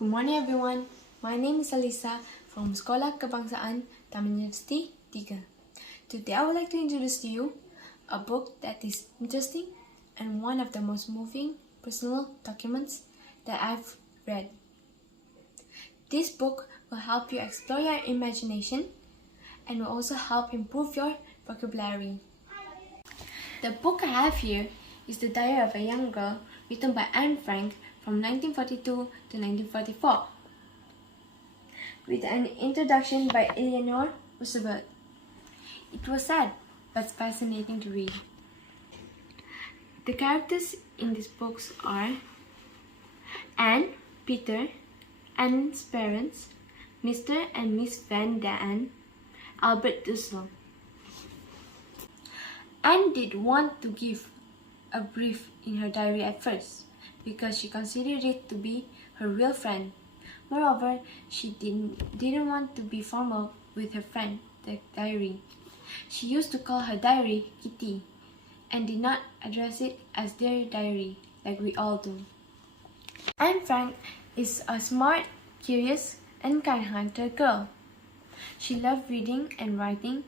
Good morning everyone. My name is Alisa from Sekolah Kebangsaan Taman Universiti 3. Today I would like to introduce to you a book that is interesting and one of the most moving personal documents that I've read. This book will help you explore your imagination and will also help improve your vocabulary. The book I have here is The Diary of a Young Girl, written by Anne Frank from 1942 to 1944, with an introduction by Eleanor Roosevelt. It was sad but fascinating to read. The characters in these books are Anne, Peter, Anne's parents, Mr. and Miss Van Daan, Albert Dussel. Anne did want to give a brief in her diary at first, because she considered it to be her real friend. Moreover, she didn't want to be formal with her friend, the diary. She used to call her diary Kitty, and did not address it as their diary, like we all do. Anne Frank is a smart, curious, and kind-hearted girl. She loved reading and writing,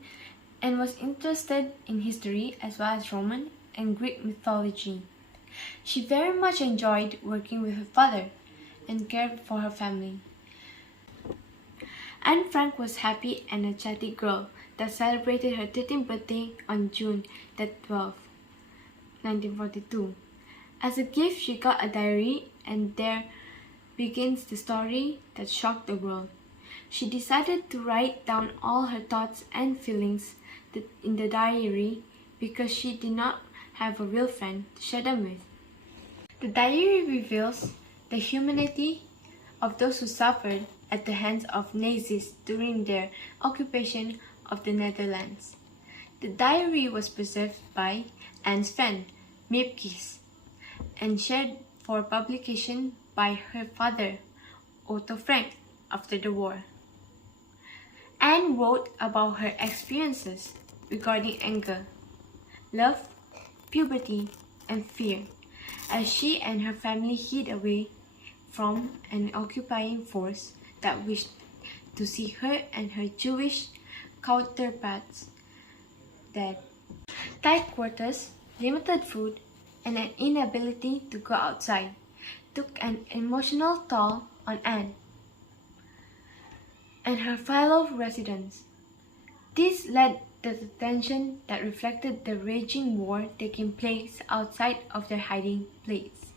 and was interested in history as well as Roman and Greek mythology. She very much enjoyed working with her father and cared for her family. Anne Frank was happy and a chatty girl that celebrated her 13th birthday on June 12, 1942. As a gift, she got a diary, and there begins the story that shocked the world. She decided to write down all her thoughts and feelings in the diary because she did not have a real friend to share them with. The diary reveals the humanity of those who suffered at the hands of Nazis during their occupation of the Netherlands. The diary was preserved by Anne's friend, Miepkes, and shared for publication by her father, Otto Frank, after the war. Anne wrote about her experiences regarding anger, love, puberty, and fear, as she and her family hid away from an occupying force that wished to see her and her Jewish counterparts dead. Tight quarters, limited food, and an inability to go outside took an emotional toll on Anne and her fellow residents. This led to the tension that reflected the raging war taking place outside of their hiding place.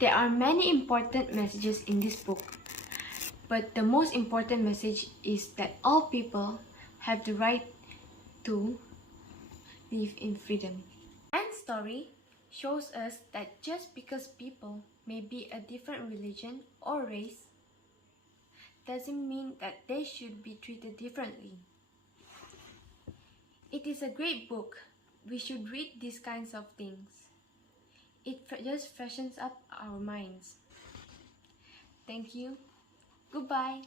There are many important messages in this book, but the most important message is that all people have the right to live in freedom. Anne's story shows us that just because people may be a different religion or race doesn't mean that they should be treated differently. It is a great book. We should read these kinds of things. It just freshens up our minds. Thank you. Goodbye.